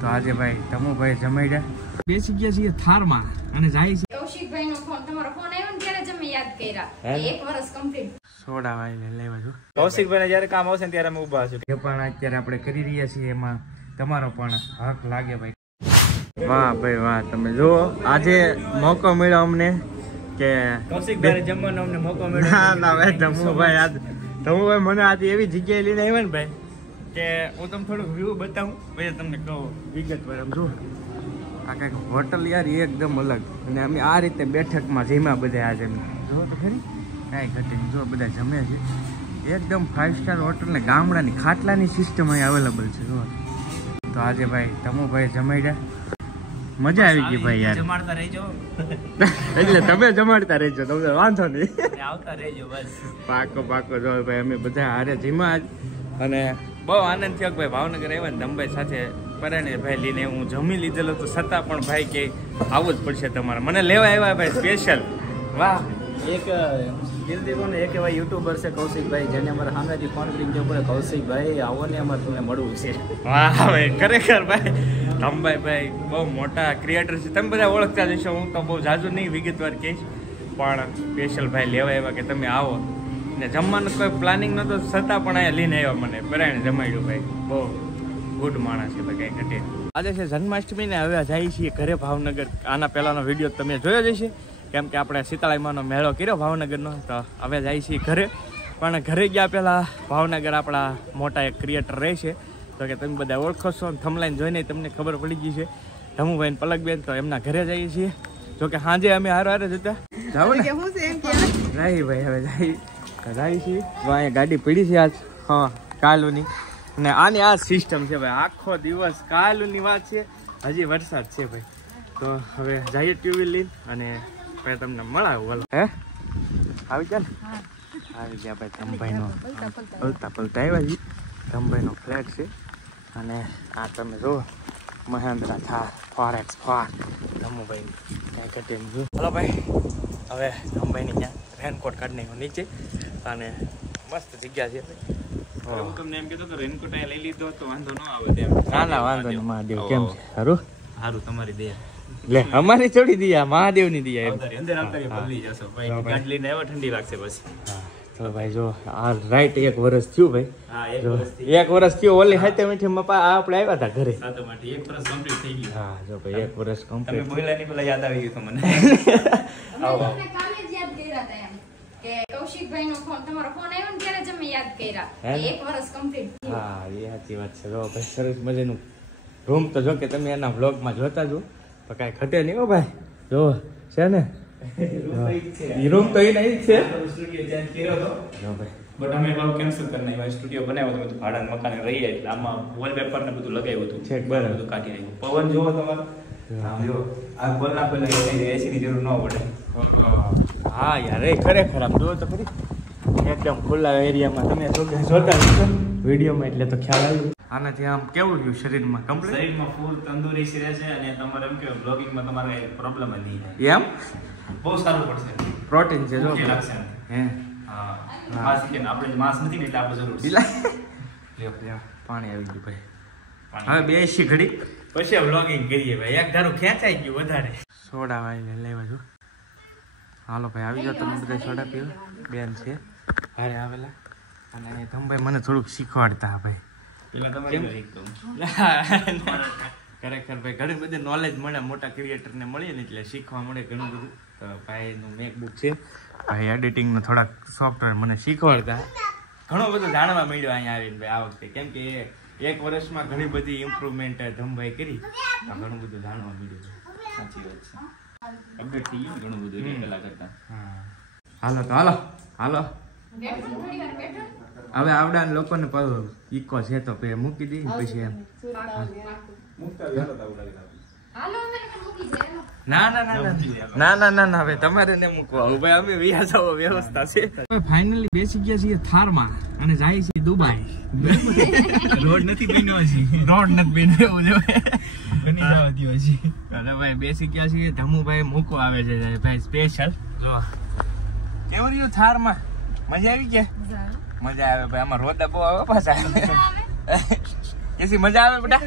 તો આજે ભાઈ ધમુભાઈ જમાઈ ગયા બેસી ગયા છીએ થારમાં અને જાય છે કૌશિકભાઈ નો ફોન તમારો ફોન આવ્યો ને ત્યારે જ અમે યાદ કર્યા 1 વર્ષ કમ્પ્લીટ સોડા વાળી લેવા જો કૌશિકભાઈ ને જ્યારે કામ આવશે ને ત્યારે અમે ઊભા છું એ પણ અત્યારે આપણે કરી રહ્યા છીએ એમાં તમારો પણ હક લાગે ભાઈ વાહ ભાઈ વાહ તમે જો આજે મોકો મળ્યો અમને કે કૌશિકભાઈ જમવાનો અમને મોકો મળ્યો ના ના ભાઈ ધમુભાઈ મને આજે એવી જગ્યાએ લઈને આવ્યા ને ભાઈ કે હું તમને થોડુંક વ્યૂ બતાવું પછી તમને કહું વિગતવાર આમ જો આ કંઈક હોટલ યાર એકદમ અલગ અને અમે આ રીતે બેઠકમાં જમ્યા બધા આજે જો તો ખરી કાંઈ ઘટી જો બધા જમે છે એકદમ 5 સ્ટાર હોટલ ને ગામડાની ખાટલાની સિસ્ટમ અહીં અવેલેબલ છે જો તો આજે ભાઈ ધમુભાઈ જમાઈ ગયા મજા આવી ગઈ ભાઈ યાર જમાડતા રહેજો એટલે તમે જમાડતા રહેજો તમને વાંધો નહીં આવતા રહેજો બસ પાકો જો ભાઈ અમે બધા હારે જમ્યા અને બહુ આનંદ થયો ભાઈ ભાવનગર આવ્યા ને ધમભાઈ સાથે પરાણે ભાઈ લઈને હું જમી લીધેલો તો છતાં પણ ભાઈ કે આવવું જ પડશે તમારે મને લેવા આવ્યા ભાઈ સ્પેશિયલ વાહ એક દિલદીપ ને એક એવા યુટ્યુબર છે કૌશિકભાઈ જેને અમારે સામેથી ફોન કરીને જવું પડે કૌશિકભાઈ આવો ને અમારે તમને મળવું છે વાહ ભાઈ ખરેખર ભાઈ ધમભાઈ બહુ મોટા ક્રિએટર છે તમે બધા ઓળખતા જશો હું તો બહુ જાજુ નહીં વિગતવાર કહીશ પણ સ્પેશિયલ ભાઈ લેવા આવ્યા કે તમે આવો ને જમવાનું કોઈ પ્લાનિંગ નહોતો છતાં પણ અહીંયા લઈને આવ્યા મને પરાણે જમાડ્યું ભાઈ બહુ ગુડ માણસ છે ભાઈ કંઈ ઘટે આજે છે જન્માષ્ટમી ને હવે જઈએ છીએ ઘરે ભાવનગર આના પહેલાનો વિડીયો તમે જોયો જ હશે કેમ કે આપણે સીતાળીમાનો મેળો કર્યો ભાવનગરનો તો હવે જઈએ છીએ ઘરે પણ ઘરે ગયા પહેલાં ભાવનગર આપણા મોટા એક ક્રિએટર રહે છે તો કે તમે બધા ઓળખો છો થમલાઈન જોઈને તમને ખબર પડી ગઈ છે ધમુભાઈ ને પલકબેન તો એમના ઘરે જઈએ છીએ જો કે સાંજે અમે હારે જતા જાઓ ને જાય ભાઈ હવે જાય છીએ અહીંયા ગાડી પડી છે આજ હા કાલુની અને આની આ સિસ્ટમ છે ભાઈ આખો દિવસ કાલુની વાત છે હજી વરસાદ છે ભાઈ તો હવે જઈએ ટ્યુબવેલ લઈને અને પછી તમને મળાવું બોલો હે આવી ગયા ને આવી ગયા ભાઈ ધમભાઈનો પલતા આવ્યા છીએ ધમભાઈનો ફ્લેટ છે અને આ તમે જુઓ મહેન્દ્રા થાર ફોરેક્સ ફાર ધમુભાઈ કાંઈ ઘટે એમ જો હલો ભાઈ હવે ધમભાઈની ત્યાં રેનકોટ કાઢી નાખ્યો નીચે અને મસ્ત જગ્યા છે હું તમને એમ કહેતો તો રેનકોટ અહીંયા લઈ લીધો તો વાંધો ન આવે તેમ ના વાંધો નહીં મહાદેવ કેમ છે સારું સારું તમારી દે લે અમારી છોડી દિયા મહાદેવની દિયા અંદર આવતા બદલી જશો ભાઈ ગાડી લઈને આવ્યો ઠંડી લાગશે પછી તો ભાઈ જો આ રાઈટ 1 વર્ષ થયું ભાઈ હા 1 વર્ષ થયું ઓલી હાથે મીઠી મપા આપણે આવ્યા હતા ઘરે સાતો માટે 1 વર્ષ કમ્પ્લીટ થઈ ગયું હા જો ભાઈ 1 વર્ષ તમે કમ્પ્લીટ બોલ્યા ની પેલા યાદ આવી ગયું તમને આવો કાલે જ યાદ કર્યા હતા એમ કે કૌશિકભાઈ નો ફોન તમારો ફોન આવ્યો ને ત્યારે જ અમે યાદ કર્યા 1 વર્ષ કમ્પ્લીટ હા એ સાચી વાત છે જો ભાઈ સરસ મજાનું રૂમ તો જો કે તમે એના વ્લોગમાં જોતા જો તો કાંઈ ઘટે નહીં હો ભાઈ જો છે ને રૂમ તો એ નહીં છે સ્ટુડિયો ચેન્જ કર્યો હતો જો ભાઈ બટ અમે ભાવ કેન્સલ કરી નાખ્યો સ્ટુડિયો બનાવ્યો તો બધું ભાડાના મકાને રહી જાય એટલે આમાં વોલપેપર ને બધું લગાવ્યું હતું છેક બરાબર બધું કાઢી નાખ્યું પવન જોવો તમારો આમ જો આ બોલ ના પેલા એસી ની જરૂર ન પડે હા યાર એ ખરેખર આમ જો તો ખરી એકદમ ખુલ્લા એરિયામાં તમે જોતા હશો વિડીયોમાં એટલે તો ખ્યાલ આવ્યો આનાથી આમ કેવું રહ્યું શરીરમાં કમ્પ્લીટ શરીરમાં ફૂલ તંદુરસ્તી રહેશે અને તમારે એમ કે બ્લોગિંગમાં તમારે પ્રોબ્લેમ જ નહીં થાય એમ બહુ સારું પડશે પ્રોટીન છે જો મુખ્ય લાગશે હે હા ખાસ કરીને આપણે માંસ નથી ને એટલે આપણે જરૂર છે પાણી આવી ગયું ભાઈ હવે બેસી ઘડી પછી વ્લોગિંગ કરીએ ભાઈ એક ધારું ખેંચાઈ ગયું વધારે સોડા વાળી લેવા જો હાલો ભાઈ આવી જાઓ તમે બધા સોડા પીવો બેન છે ઘરે આવેલા અને ધમભાઈ મને થોડુંક શીખવાડતા ભાઈ પેલા તમારે ખરેખર ભાઈ ઘણી બધી નોલેજ મળે મોટા ક્રિએટરને મળીએ ને એટલે શીખવા મળે ઘણું બધું તો ભાઈનું મેકબુક છે ભાઈ એડિટિંગનું થોડાક સોફ્ટવેર મને શીખવાડતા ઘણું બધું જાણવા મળ્યું અહીંયા આવીને ભાઈ આ વખતે કેમ કે 1 વર્ષમાં ઘણી બધી ઇમ્પ્રુવમેન્ટ ધમભાઈ કરી તો ઘણું બધું જાણવા મળ્યું સાચી વાત છે અપડેટ થઈ ગયું ઘણું બધું પેલા કરતા હા હાલો હવે આવડા લોકોને ઈકો છે તો મૂકી દઈ પછી એમ ના હવે તમારે ને મૂકવા ભાઈ અમે વ્યાજાઓ વ્યવસ્થા છે ફાઇનલી બેસી ગયા છીએ થારમાં અને જાય છે દુબઈ રોડ નથી બન્યો હજી રોડ નથી બન્યો બની જવા દો હજી અરે ભાઈ બેસી ગયા છીએ ધમુભાઈ મૂકો આવે છે ભાઈ સ્પેશિયલ જો કેવું રહ્યું થારમાં મજા આવી કે મજા આવે ભાઈ આમાં રોદા બહુ આવે પાછા એસી મજા આવે બેટા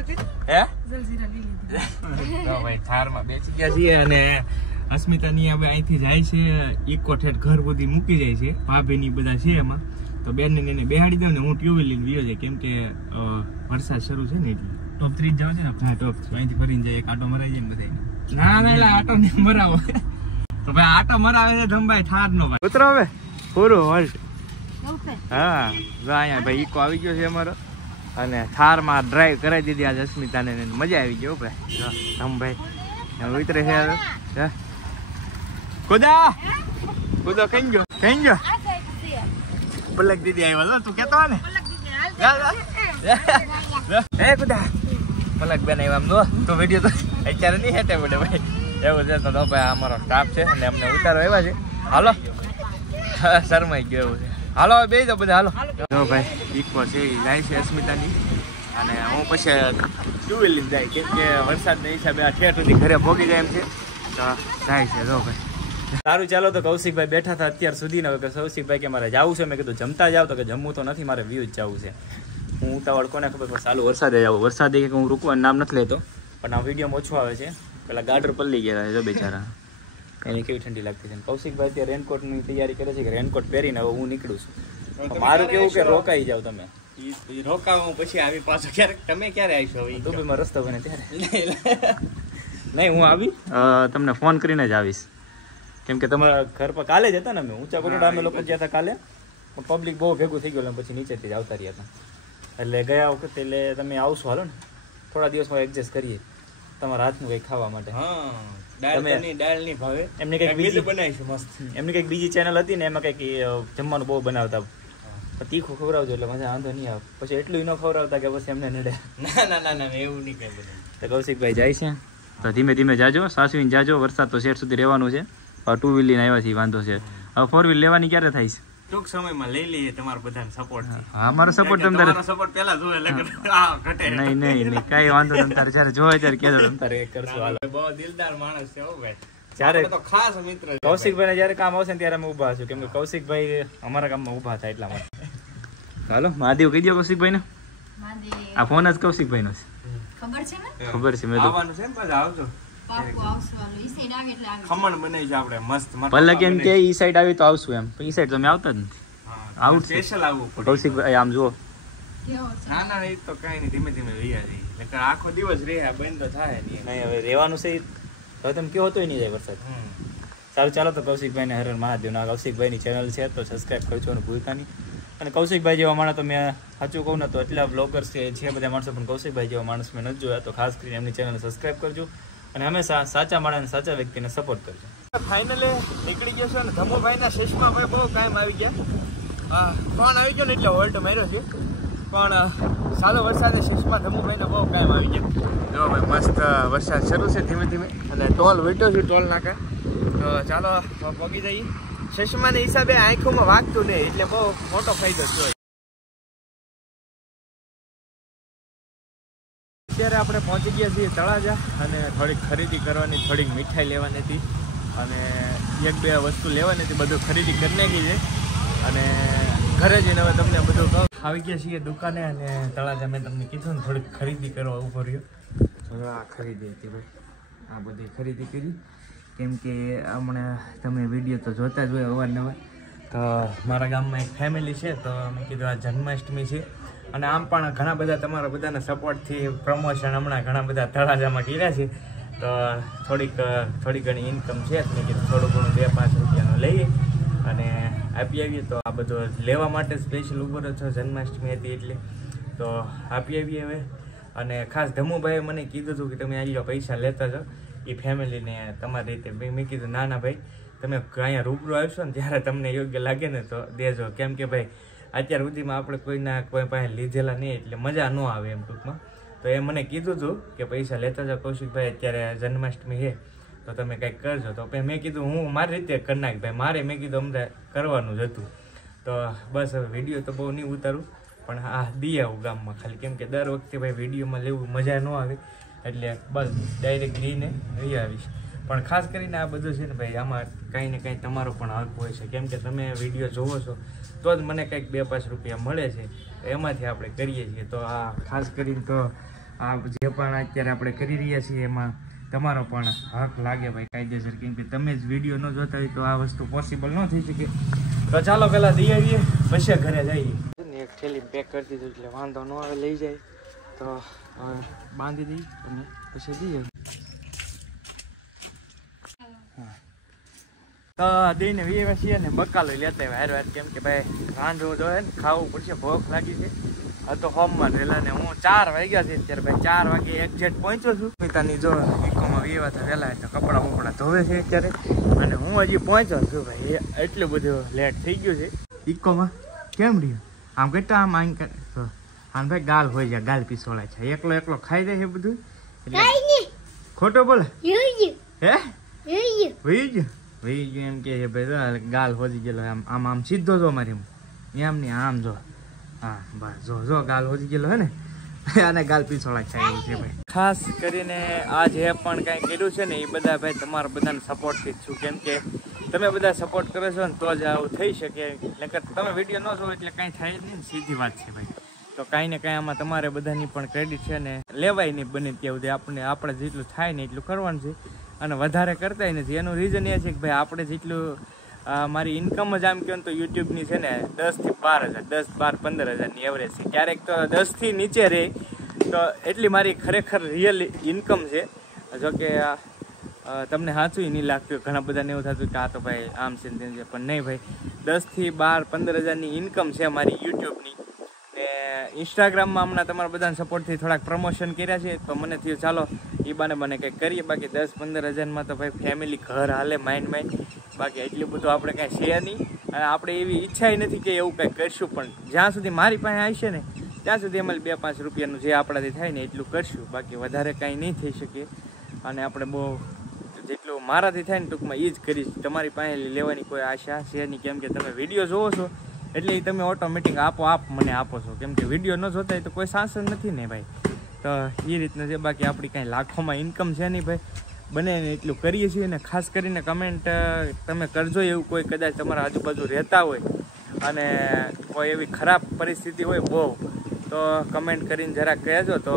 હે તો ભાઈ થારમાં બેસી ગયા છીએ અને અસ્મિતાની હવે અહીંથી જાય છે ઇકો ઠેઠ ઘર સુધી મૂકી જાય છે ભાભીની બધા છે એમાં તો બેન ને એને બેહાડી દઉં ને હું ટ્યુબવેલ લઈને વિયો જાય કેમ કે વરસાદ શરૂ છે ને એટલે ટોપ 3 જાવ છે ને હા ટોપ અહીંથી ફરીને જાય એક આટો મરાઈ જાય ને બધાય ના ના એટલે આટો ને મરાવો તો ભાઈ આટો મરાવે છે ધમભાઈ ઠાર નો ભાઈ ઉતરો હવે પૂરું હોલ્ટ હા જો અહીંયા ભાઈ ઇકો આવી ગયો છે અમારો અને થારમાં ડ્રાઈવ કરાવી દીધી આજે અસ્મિતાને મજા આવી ગયો ભાઈ ધમભાઈ ઉતરે છે હવે કુદા કુદો કઈ ગયો પલક દીદી આવ્યા તું કેતો ને હે કુદા પલક બેન આવ્યા આમ જો તો વિડીયો તો અત્યારે નહીં હેટે પડે ભાઈ એવું છે તો ભાઈ અમારો સ્ટાફ છે અને અમને ઉતારો આવ્યા છે હાલો શરમાઈ ગયો એવું છે હાલો બે જાઓ બધા હાલો જો ભાઈ ઇકો છે એ જાય છે અસ્મિતાની અને હું પછી ટ્યુબવેલ લઈને જાય કેમ કે વરસાદના હિસાબે આ ઠેઠ સુધી ઘરે ભોગી જાય એમ છે તો જાય છે જો ભાઈ સારું ચાલો તો કૌશિકભાઈ બેઠા હતા અત્યાર સુધી ને કૌશિકભાઈ કે મારે જવું છે મેં કીધું જમતા જાવ તો કે જમવું તો નથી મારે વ્યૂ જ જવું છે હું ઉતાવળ કોને ખબર પણ ચાલુ વરસાદે જાવ વરસાદે કે હું રૂકવાનું નામ નથી લેતો પણ આ વિડીયોમાં ઓછું આવે છે પેલા ગાર્ડર પલ્લી ગયા છે જો બેચારા એની કેવી ઠંડી લાગતી છે કૌશિકભાઈ અત્યારે રેનકોટની તૈયારી કરે છે કે રેનકોટ પહેરીને હવે હું નીકળું છું મારું કેવું કે રોકાઈ જાવ તમે રોકાવું પછી આવી પાછો ક્યારેક તમે ક્યારે આવીશો હવે દુબઈમાં રસ્તો બને ત્યારે નહીં હું આવી તમને ફોન કરીને જ આવીશ કેમ કે તમારા ઘર પર કાલે જ હતા ને અમે ઊંચા કોટડા અમે લોકો જ્યાં હતા કાલે પણ પબ્લિક બહુ ભેગું થઈ ગયું પછી નીચેથી જ આવતા રહ્યા હતા એટલે ગયા વખતે એટલે તમે આવશો હાલો ને થોડા દિવસમાં એડજસ્ટ કરીએ તમારા હાથનું કંઈક ખાવા માટે એમની કંઈક બીજી બનાવીશું મસ્ત એમની કંઈક બીજી ચેનલ હતી ને એમાં કંઈક જમવાનું બહુ બનાવતા તીખું ખવડાવજો એટલે મજા વાંધો નહીં આવે પછી એટલું ન ખવડાવતા કે પછી એમને નડે ના એવું નહીં કઈ બધું તો કૌશિકભાઈ જાય છે તો ધીમે ધીમે જાજો સાસવીને જાજો વરસાદ તો શેર સુધી રહેવાનું છે 2 વ્હીલ લઈને આવ્યા છીએ વાંધો છે હવે 4 વ્હીલ લેવાની ક્યારે થાય છે ટૂંક સમયમાં લઈ લઈએ તમારા બધાનો સપોર્ટ હા અમારો સપોર્ટ તમારો સપોર્ટ પહેલા જોવે ઘટે નહીં કઈ વાંધો નહીં તારે જ્યારે જોવે ત્યારે કહેજો તમે તારે કરશું હાલો બહુ દિલદાર માણસ છે હો ભાઈ જ્યારે તો ખાસ મિત્ર કૌશિકભાઈને જ્યારે કામ આવશે ને ત્યારે અમે ઊભા છું કેમ કે કૌશિકભાઈ અમારા કામમાં ઊભા થાય એટલા માટે હાલો મહાદેવ કહી દો કૌશિકભાઈને આ ફોન જ કૌશિકભાઈનો છે ખબર છે મેં આવવાનું છે ને પછી આવજો ખમણ બનાવી છે આપણે મસ્ત પલક એમ કે ઈ સાઈડ આવી તો આવશું એમ ઈ સાઈડ તો અમે આવતા જ નથી આઉટ સ્પેશિયલ આવવું પડે કૌશિકભાઈ આમ જુઓ ના એ તો કઈ નહીં ધીમે ધીમે રહ્યા જઈએ એટલે આખો દિવસ રહ્યા બંધ તો થાય નહીં હવે રહેવાનું છે હવે તમે કેવો તો નહીં જાય વરસાદ સારું ચાલો તો કૌશિકભાઈને હર હર મહાદેવ ના કૌશિકભાઈની ચેનલ છે તો સબસ્ક્રાઈબ કરજો અને ભૂલતા નહીં અને કૌશિકભાઈ જેવા માણસ તો મેં સાચું કહું ને તો એટલા બ્લોગર્સ છે બધા માણસો પણ કૌશિકભાઈ જેવા માણસ મેં નથી જોયા તો ખાસ કરીને એમની ચેનલ સબસ્ક્રાઈબ કરજો અને હંમેશા સાચા માણસ સાચા વ્યક્તિને સપોર્ટ કરજો ફાઇનલી નીકળી ગયો છે અને ધમુભાઈના શેષમાં ભાઈ બહુ કાયમ આવી ગયા ફોન આવી ગયો ને એટલે હોલ્ટ માર્યો છે પણ સારો વરસાદે શેષમાં ધમુભાઈને બહુ કાયમ આવી ગયા જો ભાઈ મસ્ત વરસાદ શરૂ છે ધીમે ધીમે અને ટોલ વીટ્યો છે ટોલ નાકા તો ચાલો પગી જઈએ શેષમાને હિસાબે આંખોમાં વાગતું નહીં એટલે બહુ મોટો ફાયદો થયો અત્યારે આપણે પહોંચી ગયા છીએ તળાજા અને થોડીક ખરીદી કરવાની થોડીક મીઠાઈ લેવાની હતી અને 1-2 વસ્તુ લેવાની હતી બધું ખરીદી કરી નાખી છે અને ઘરે જઈને હવે તમને બધું કહું આવી ગયા છીએ દુકાને અને તળાજા મેં તમને કીધું ને થોડીક ખરીદી કરવા ઉભો રહ્યો આ ખરીદી હતી ભાઈ આ બધી ખરીદી કરી કેમ કે હમણાં તમે વિડીયો તો જોતા જ હોય અવારનવાર તો મારા ગામમાં એક ફેમિલી છે તો મેં કીધું આ જન્માષ્ટમી છે અને આમ પણ ઘણા બધા તમારા બધાના સપોર્ટથી પ્રમોશન હમણાં ઘણા બધા તળાજામાં કર્યા છે તો થોડી ઘણી ઇન્કમ છે મેં કીધું થોડું ઘણું 2-5 રૂપિયાનું લઈએ અને આપી આવીએ તો આ બધું લેવા માટે સ્પેશિયલ ઉભો રહ્યો છો જન્માષ્ટમી હતી એટલે તો આપી આવીએ હવે અને ખાસ ધમુભાઈએ મને કીધું હતું કે તમે અહીંયા પૈસા લેતા જાઓ એ ફેમિલીને તમારી રીતે મેં કીધું ના ભાઈ તમે અહીંયા રૂબરૂ આવશો ને ત્યારે તમને યોગ્ય લાગે ને તો દેજો કેમ કે ભાઈ અત્યાર સુધીમાં આપણે કોઈ પાસે લીધેલા નહીં એટલે મજા ન આવે એમ ટૂંકમાં તો એ મને કીધું હતું કે પૈસા લેતા જાઓ કૌશિકભાઈ અત્યારે જન્માષ્ટમી છે તો તમે કંઈક કરજો તો મેં કીધું હું મારી રીતે કરી નાખ ભાઈ મારે મેં કીધું અમને કરવાનું જ હતું તો બસ હવે વિડીયો તો બહુ નહીં ઉતારું પણ હા દી આવું ગામમાં ખાલી કેમ કે દર વખતે ભાઈ વિડીયોમાં લેવું મજા ન આવે એટલે બસ ડાયરેક્ટ લઈને લઈ આવીશ પણ ખાસ કરીને આ બધું છે ને ભાઈ આમાં કાંઈ ને કાંઈ તમારો પણ હક હોય છે કેમ કે તમે વિડીયો જોવો છો તો જ મને કંઈક 2-5 રૂપિયા મળે છે એમાંથી આપણે કરીએ છીએ. તો આ ખાસ કરીને તો આ જે પણ અત્યારે આપણે કરી રહ્યા છીએ એમાં તમારો પણ હક લાગે ભાઈ કાયદેસર, કેમ કે તમે જ વિડીયો ન જોતા હોય તો આ વસ્તુ પોસિબલ ન થઈ શકે. તો ચાલો પહેલાં દઈ આવીએ પછી ઘરે જઈએ. એક થેલી પેક કરી દીધું એટલે વાંધો ન આવે, લઈ જાય તો બાંધી દઈ અને પછી દઈએ. તો દઈને વીએ છીએ ને બકાલો લેતા હોય હાર વાર, કેમ કે ભાઈ રાંધવું જોઈએ ને, ખાવું પડશે, ભૂખ લાગી છે. હા તો હોમમાં રહેલા ને હું 4 વાગ્યા છે અત્યારે ભાઈ, 4 વાગે એક્ઝેક્ટ પહોંચ્યો છું. પિતાની જો ઇકોમાં વીવા હતા વહેલા, એટલે કપડાં બપડા ધોવે છે અત્યારે, અને હું હજી પહોંચ્યો છું ભાઈ. એટલું બધું લેટ થઈ ગયું છે ઇકોમાં. કેમ રહ્યું આમ કેટલા આમ આમ ભાઈ ગાલ હોય જાય, ગાલ પીસોળાય છે, એકલો એકલો ખાઈ જાય છે બધું. ખોટો બોલે હે વહી ગયું એમ કે ભાઈ ગાલ હોજી ગયેલો. આમ આમ આમ સીધો જો મારી એમ નહીં આમ જો, હા બસ જો ગાલ હોજી ગયેલો હે ને, આને ગાલ પીછોળા છે એવું છે ભાઈ. ખાસ કરીને આ જે પણ કાંઈ કર્યું છે ને એ બધા ભાઈ તમારા બધાને સપોર્ટથી જ છું, કેમ કે તમે બધા સપોર્ટ કરો છો ને તો જ આવું થઈ શકે. નકર તમે વિડીયો ન જોવો એટલે કાંઈ થાય જ નહીં ને, સીધી વાત છે ભાઈ. તો કાંઈ ને કાંઈ આમાં તમારે બધાની પણ ક્રેડિટ છે ને, લેવાય નહીં બને ત્યાં સુધી. આપણે જેટલું થાય ને એટલું કરવાનું છે, અને વધારે કરતાય નથી. એનું રીઝન એ છે કે ભાઈ આપણે જેટલું મારી ઇન્કમ જ આમ કહો ને તો યુટ્યુબની છે ને 10 થી 12 હજાર, 10, 12, 15 હજારની એવરેજ છે. ક્યારેક તો 10 થી નીચે રહે તો એટલી મારી ખરેખર રિયલ ઇન્કમ છે. જોકે તમને સાચું નહીં લાગતું, ઘણા બધાને એવું થતું કે આ તો ભાઈ આમ છે તેમ છે, પણ નહીં ભાઈ 10 થી 12, 15 હજારની ઇન્કમ છે મારી યુટ્યુબની. ને ઇન્સ્ટાગ્રામમાં હમણાં તમારા બધાના સપોર્ટથી થોડાક પ્રમોશન કર્યા છે, તો મને થયું ચાલો એ બાને કંઈક કરીએ. બાકી 10-15 હજારમાં તો ભાઈ ફેમિલી ઘર હાલે માઇન્ડ. બાકી એટલું બધું આપણે કાંઈ છે નહીં, અને આપણે એવી ઈચ્છા નથી કે એવું કંઈક કરશું. પણ જ્યાં સુધી મારી પાસે આવશે ને ત્યાં સુધી અમારે 2-5 રૂપિયાનું જે આપણાથી થાય ને એટલું કરશું. બાકી વધારે કાંઈ નહીં થઈ શકે, અને આપણે બહુ જેટલું મારાથી થાય ને ટૂંકમાં એ જ કરીશ. તમારી પાસે લેવાની કોઈ આશા છે નહીં, કેમ કે તમે વિડીયો જોવો છો એટલે એ તમે ઓટોમેટિક આપોઆપ મને આપો છો, કેમ કે વિડીયો ન જોતા હોય તો કોઈ સાંસદ નથી ને ભાઈ. તો એ રીતનું છે. બાકી આપણી કાંઈ લાખોમાં ઇન્કમ છે નહીં ભાઈ, બને ને એટલું કરીએ છીએ. ને ખાસ કરીને કમેન્ટ તમે કરજો, એવું કોઈ કદાચ તમારા આજુબાજુ રહેતા હોય અને કોઈ એવી ખરાબ પરિસ્થિતિ હોય બહુ, તો કમેન્ટ કરીને જરાક કહેજો. તો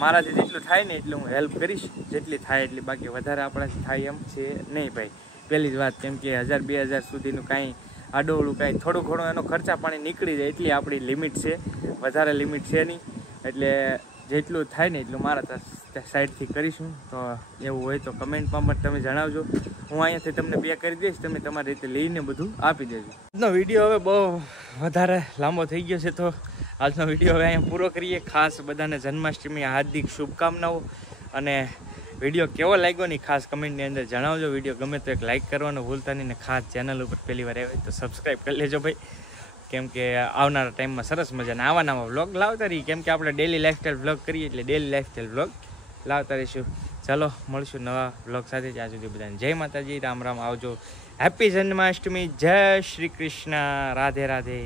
મારાથી જેટલું થાય ને એટલું હું હેલ્પ કરીશ, જેટલી થાય એટલી. બાકી વધારે આપણાથી થાય એમ છે નહીં ભાઈ, પહેલી જ વાત. કેમ કે 1000-2000 સુધીનું કાંઈ આડોળું કાંઈ થોડું ઘણું એનો ખર્ચા પાણી નીકળી જાય એટલી આપણી લિમિટ છે, વધારે લિમિટ છે નહીં. એટલે જેટલું થાય ને એટલું મારા સાઈડથી કરીશું. તો એવું હોય તો કમેન્ટમાં પણ તમે જણાવજો, હું અહીંયાથી તમને પે કરી દઈશ, તમે તમારી રીતે લઈને બધું આપી દેજો. આજનો વિડીયો હવે બહુ વધારે લાંબો થઈ ગયો છે, તો આજનો વિડીયો હવે અહીંયા પૂરો કરીએ. ખાસ બધાને જન્માષ્ટમી હાર્દિક શુભકામનાઓ, અને વિડીયો કેવો લાગ્યો ને ખાસ કમેન્ટની અંદર જણાવજો. વિડીયો ગમે તો એક લાઇક કરવાનું ભૂલતા નહીં, ને ખાસ ચેનલ ઉપર પહેલી વાર આવે તો સબસ્ક્રાઈબ કરી લેજો ભાઈ, કેમ કે આવનારા ટાઈમમાં સરસ મજાના આવા નવા વ્લોગ લાવતા રહીએ. કેમ કે આપણે ડેલી લાઈફસ્ટાઈલ વ્લોગ કરીએ એટલે ડેલી લાઈફસ્ટાઈલ વ્લોગ લાવતા રહીશું. ચાલો મળશું નવા વ્લોગ સાથે. ત્યાં સુધી બધાને જય માતાજી, રામ રામ, આવજો. હેપી જન્માષ્ટમી, જય શ્રી કૃષ્ણ, રાધે રાધે.